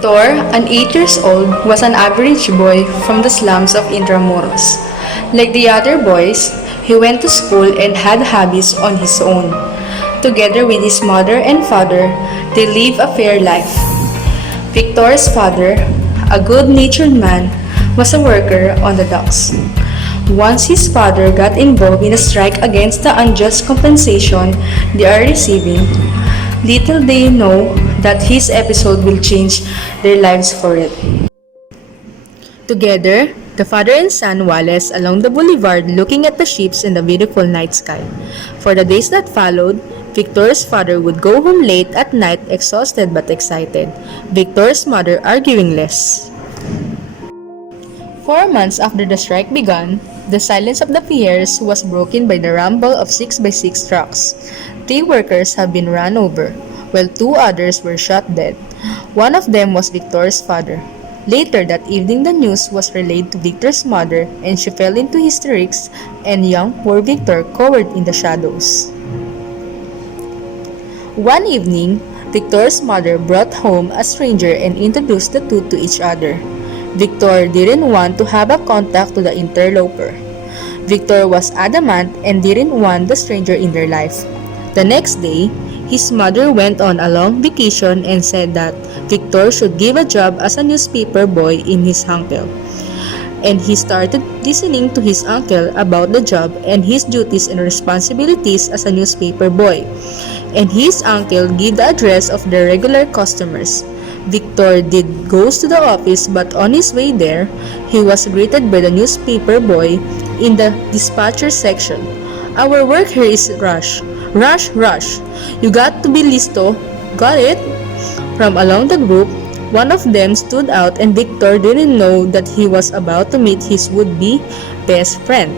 Victor, an 8 years old, was an average boy from the slums of Intramuros. Like the other boys, he went to school and had hobbies on his own. Together with his mother and father, they lived a fair life. Victor's father, a good-natured man, was a worker on the docks. Once his father got involved in a strike against the unjust compensation they are receiving, little they know that his episode will change their lives for it. Together, the father and son Wallace along the boulevard looking at the ships in the beautiful night sky. For the days that followed, Victor's father would go home late at night exhausted but excited, Victor's mother arguing less. 4 months after the strike began, the silence of the piers was broken by the rumble of 6x6 trucks. 3 workers have been run over, while 2 others were shot dead. One of them was Victor's father. Later that evening, the news was relayed to Victor's mother, and she fell into hysterics, and young poor Victor cowered in the shadows. One evening, Victor's mother brought home a stranger and introduced the two to each other. Victor didn't want to have a contact to the interloper. Victor was adamant and didn't want the stranger in their life. The next day, his mother went on a long vacation and said that Victor should give a job as a newspaper boy in his uncle. And he started listening to his uncle about the job and his duties and responsibilities as a newspaper boy. And his uncle gave the address of the regular customers. Victor did goes to the office, but on his way there, he was greeted by the newspaper boy in the dispatcher section. "Our work here is rush. Rush, rush. You got to be listo. Got it?" From along the group, one of them stood out and Victor didn't know that he was about to meet his would-be best friend.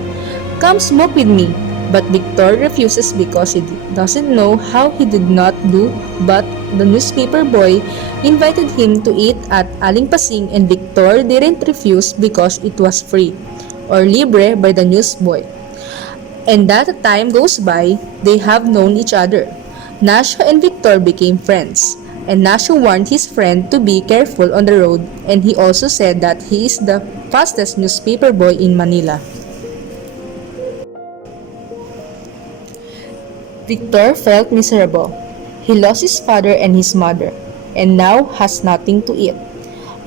"Come smoke with me." But Victor refuses because he doesn't know how he did not do, but the newspaper boy invited him to eat at Aling Pasing and Victor didn't refuse because it was free, or libre by the newsboy. And that time goes by, they have known each other. Nasha and Victor became friends, and Nasha warned his friend to be careful on the road, and he also said that he is the fastest newspaper boy in Manila. Victor felt miserable. He lost his father and his mother, and now has nothing to eat.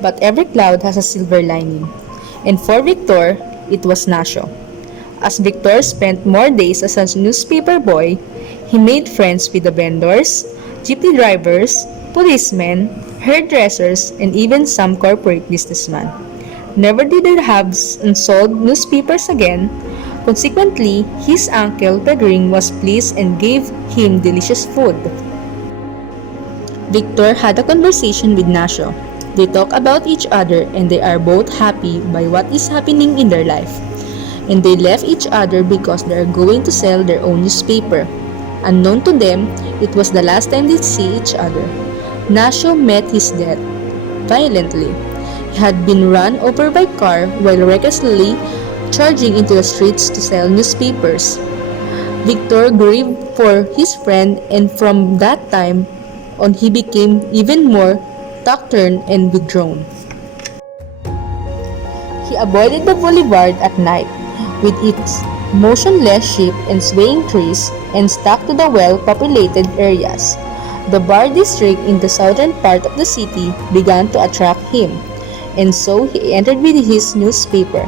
But every cloud has a silver lining. And for Victor, it was Nasha. As Victor spent more days as a newspaper boy, he made friends with the vendors, jeepney drivers, policemen, hairdressers, and even some corporate businessmen. Never did they have unsold newspapers again. Consequently, his uncle Pedring was pleased and gave him delicious food. Victor had a conversation with Nasha. They talk about each other and they are both happy by what is happening in their life. And they left each other because they are going to sell their own newspaper. Unknown to them, it was the last time they see each other. Nasha met his death violently. He had been run over by a car while recklessly charging into the streets to sell newspapers. Victor grieved for his friend, and from that time on he became even more taciturn and withdrawn. He avoided the boulevard at night, with its motionless ship and swaying trees, and stuck to the well-populated areas. The bar district in the southern part of the city began to attract him, and so he entered with his newspaper.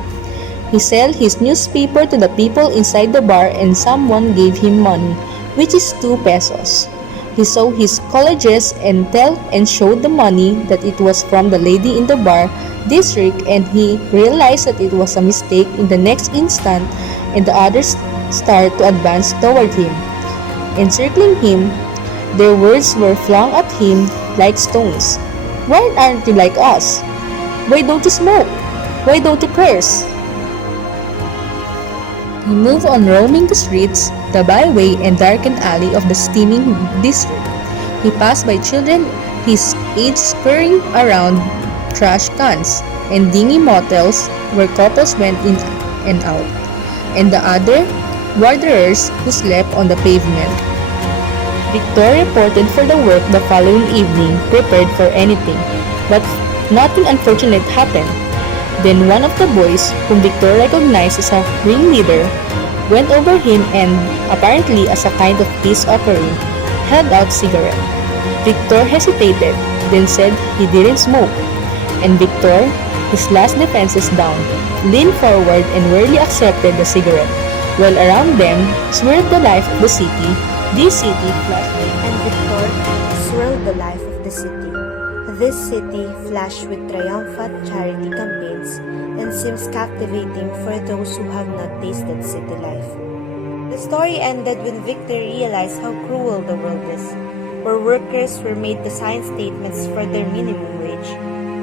He sold his newspaper to the people inside the bar and someone gave him money, which is 2 pesos. He saw his colleges and showed the money that it was from the lady in the bar district, and he realized that it was a mistake in the next instant, and the others started to advance toward him. Encircling him, their words were flung at him like stones. "Why aren't you like us? Why don't you smoke? Why don't you curse?" He moved on roaming the streets, the byway and darkened alley of the steaming district. He passed by children his age scurrying around trash cans and dingy motels where couples went in and out, and the other wanderers who slept on the pavement. Victor reported for the work the following evening, prepared for anything. but nothing unfortunate happened. Then one of the boys, whom Victor recognized as a ringleader, went over him and, apparently as a kind of peace offering, held out cigarette. Victor hesitated, then said he didn't smoke. And Victor, his last defenses down, leaned forward and wearily accepted the cigarette, while around them swirled the life of the city. This city flashed And Victor swirled the life of the city. This city flashed with triumphant charity campaigns and seems captivating for those who have not tasted city life. The story ended when Victor realized how cruel the world is, where workers were made to sign statements for their minimum wage,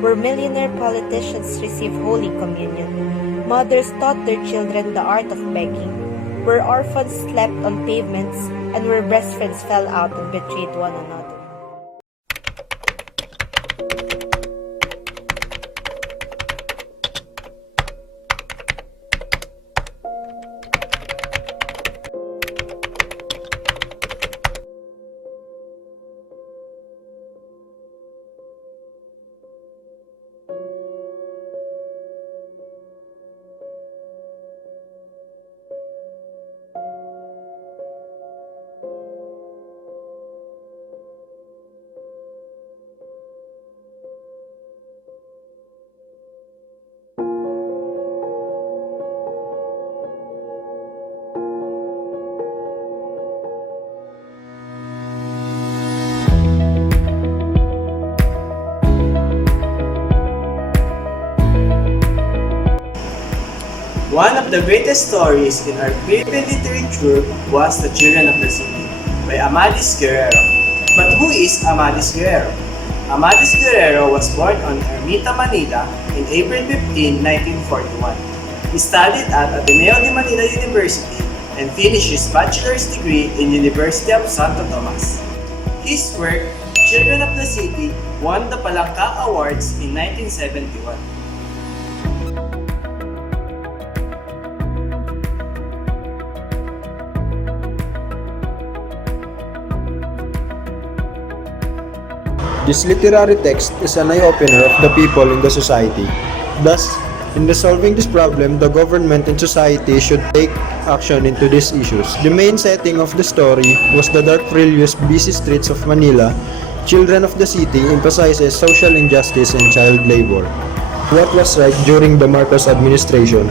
where millionaire politicians receive Holy Communion, mothers taught their children the art of begging, where orphans slept on pavements, and where best friends fell out and betrayed one another. One of the greatest stories in our Philippine literature was The Children of the City by Amadis Guerrero. But who is Amadis Guerrero? Amadis Guerrero was born on Ermita, Manila in April 15, 1941. He studied at Ateneo de Manila University and finished his bachelor's degree in University of Santo Tomas. His work, Children of the City, won the Palangka Awards in 1971. This literary text is an eye-opener of the people in the society. Thus, in resolving this problem, the government and society should take action into these issues. The main setting of the story was the dark, perilous, busy streets of Manila. Children of the City emphasizes social injustice and child labor. What was right during the Marcos administration?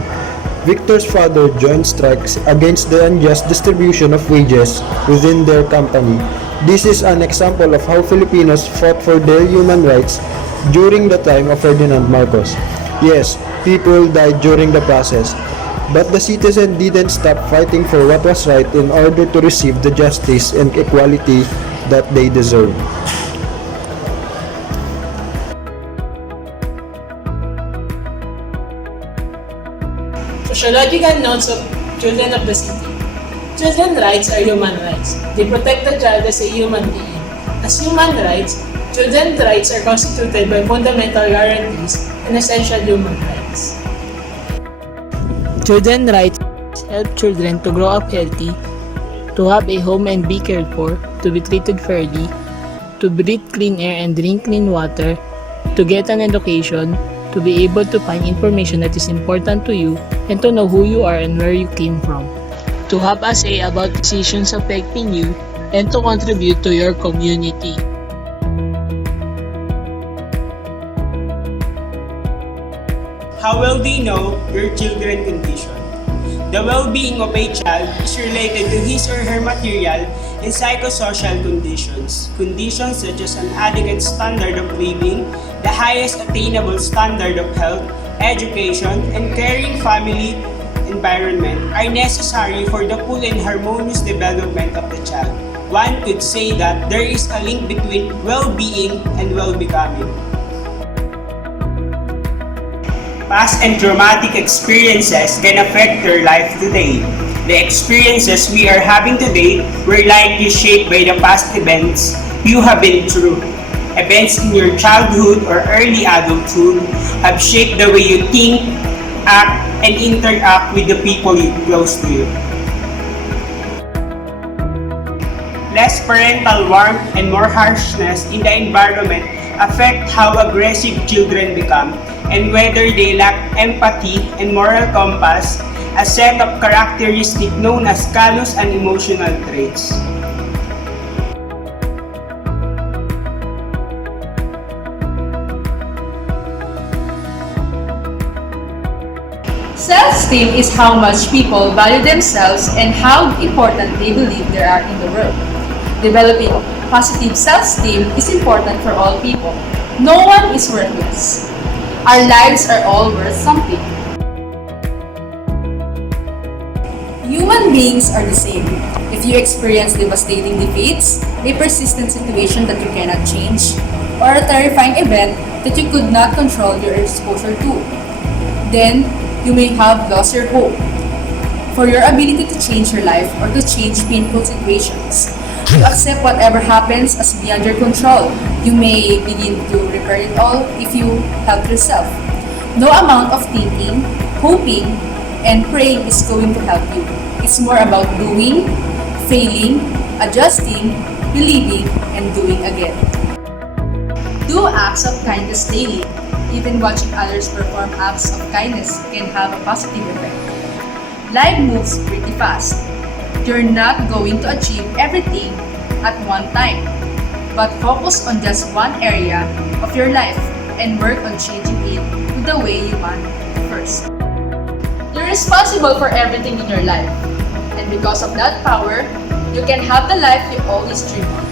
Victor's father joined strikes against the unjust distribution of wages within their company. This is an example of how Filipinos fought for their human rights during the time of Ferdinand Marcos. Yes, people died during the process, but the citizens didn't stop fighting for what was right in order to receive the justice and equality that they deserve. Sociological notes of Children of the City. Children's rights are human rights. They protect the child as a human being. As human rights, children's rights are constituted by fundamental guarantees and essential human rights. Children's rights help children to grow up healthy, to have a home and be cared for, to be treated fairly, to breathe clean air and drink clean water, to get an education, to be able to find information that is important to you, and to know who you are and where you came from. To have a say about decisions affecting you, and to contribute to your community. How well do you know your children's condition? The well-being of a child is related to his or her material and psychosocial conditions. Conditions such as an adequate standard of living, the highest attainable standard of health, education, and caring family environment are necessary for the full and harmonious development of the child. One could say that there is a link between well-being and well-becoming. Past and traumatic experiences can affect your life today. The experiences we are having today were likely shaped by the past events you have been through. Events in your childhood or early adulthood have shaped the way you think, act, and interact with the people close to you. Less parental warmth and more harshness in the environment affect how aggressive children become and whether they lack empathy and moral compass, a set of characteristics known as callous and emotional traits. Self-esteem is how much people value themselves and how important they believe they are in the world. Developing positive self-esteem is important for all people. No one is worthless. Our lives are all worth something. Human beings are the same. If you experience devastating defeats, a persistent situation that you cannot change, or a terrifying event that you could not control your exposure to, then you may have lost your hope for your ability to change your life or to change painful situations. You accept whatever happens as beyond your control. You may begin to repair it all if you help yourself. No amount of thinking, hoping, and praying is going to help you. It's more about doing, failing, adjusting, believing, and doing again. Do acts of kindness daily. Even watching others perform acts of kindness can have a positive effect. Life moves pretty fast. You're not going to achieve everything at one time, but focus on just one area of your life and work on changing it to the way you want first. You're responsible for everything in your life, and because of that power, you can have the life you always dream of.